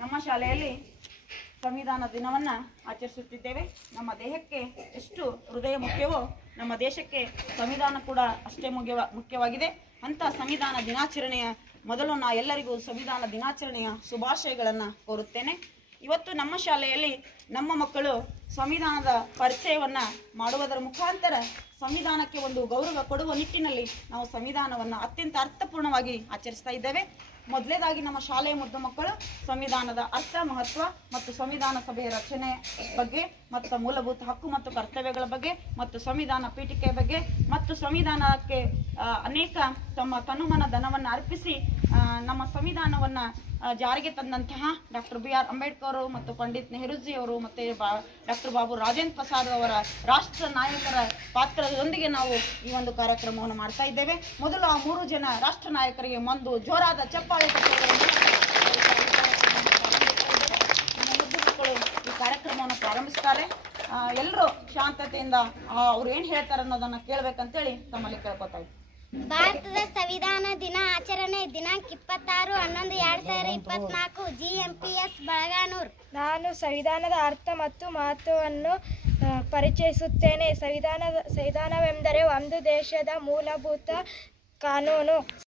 ನಮ್ಮ ಶಾಲೆಯಲ್ಲಿ ಸಂವಿಧಾನ ದಿನವನ್ನು ಆಚರಿಸುತ್ತಿದ್ದೇವೆ. ನಮ್ಮ ದೇಹಕ್ಕೆ ಎಷ್ಟು ಹೃದಯ ಮುಖ್ಯವೋ ನಮ್ಮ ದೇಶಕ್ಕೆ ಸಂವಿಧಾನ ಕೂಡ ಅಷ್ಟೇ ಮುಖ್ಯವಾಗಿದೆ. ಅಂಥ ಸಂವಿಧಾನ ದಿನಾಚರಣೆಯ ಮೊದಲು ಎಲ್ಲರಿಗೂ ಸಂವಿಧಾನ ದಿನಾಚರಣೆಯ ಶುಭಾಶಯಗಳನ್ನು ಕೋರುತ್ತೇನೆ. ಇವತ್ತು ನಮ್ಮ ಶಾಲೆಯಲ್ಲಿ ನಮ್ಮ ಮಕ್ಕಳು ಸಂವಿಧಾನದ ಪರಿಚಯವನ್ನು ಮಾಡುವುದರ ಮುಖಾಂತರ ಸಂವಿಧಾನಕ್ಕೆ ಒಂದು ಗೌರವ ಕೊಡುವ ನಿಟ್ಟಿನಲ್ಲಿ ನಾವು ಸಂವಿಧಾನವನ್ನು ಅತ್ಯಂತ ಅರ್ಥಪೂರ್ಣವಾಗಿ ಆಚರಿಸ್ತಾ ಇದ್ದೇವೆ. ಮೊದಲೇದಾಗಿ ನಮ್ಮ ಶಾಲೆಯ ಮುದ್ದು ಮಕ್ಕಳು ಸಂವಿಧಾನದ ಅರ್ಥ, ಮಹತ್ವ ಮತ್ತು ಸಂವಿಧಾನ ಸಭೆಯ ರಚನೆ ಬಗ್ಗೆ ಮತ್ತು ಮೂಲಭೂತ ಹಕ್ಕು ಮತ್ತು ಕರ್ತವ್ಯಗಳ ಬಗ್ಗೆ ಮತ್ತು ಸಂವಿಧಾನ ಪೀಠಿಕೆಯ ಬಗ್ಗೆ ಮತ್ತು ಸಂವಿಧಾನಕ್ಕೆ ಅನೇಕ ತಮ್ಮ ತನುಮನ ಧನವನ್ನು ಅರ್ಪಿಸಿ ನಮ್ಮ ಸಂವಿಧಾನವನ್ನು ಜಾರಿಗೆ ತಂದಂತಹ ಡಾಕ್ಟರ್ BR ಅಂಬೇಡ್ಕರ್ ಮತ್ತು ಪಂಡಿತ್ ನೆಹರೂಜಿ ಅವರು ಮತ್ತು ಡಾಕ್ಟರ್ ಬಾಬು ರಾಜೇಂದ್ರ ಪ್ರಸಾದ್ ಅವರ ರಾಷ್ಟ್ರ ನಾಯಕರ ಪಾತ್ರದೊಂದಿಗೆ ನಾವು ಈ ಒಂದು ಕಾರ್ಯಕ್ರಮವನ್ನು ಮಾಡ್ತಾ ಇದ್ದೇವೆ. ಮೊದಲು ಆ 3 ಜನ ರಾಷ್ಟ್ರ ನಾಯಕರಿಗೆ ಒಂದು ಜೋರಾದ ಚಪ್ಪಾಳೆ ಈ ಕಾರ್ಯಕ್ರಮವನ್ನು ಪ್ರಾರಂಭಿಸ್ತಾರೆ. ಎಲ್ಲರೂ ಶಾಂತತೆಯಿಂದ ಅವ್ರು ಏನು ಹೇಳ್ತಾರೆ ಅನ್ನೋದನ್ನು ಕೇಳಬೇಕಂತೇಳಿ ತಮ್ಮಲ್ಲಿ ಕೇಳ್ಕೊತಾ ಇದ್ದೀವಿ. ಭಾರತದ ಸಂವಿಧಾನ ದಿನ ಆಚರಣೆ ದಿನಾಂಕ 26/11/2024 GMPS ಬಳಗಾನೂರ್. ನಾನು ಸಂವಿಧಾನದ ಅರ್ಥ ಮತ್ತು ಮಹತ್ವವನ್ನು ಪರಿಚಯಿಸುತ್ತೇನೆ. ಸಂವಿಧಾನವೆಂದರೆ ಒಂದು ದೇಶದ ಮೂಲಭೂತ ಕಾನೂನು.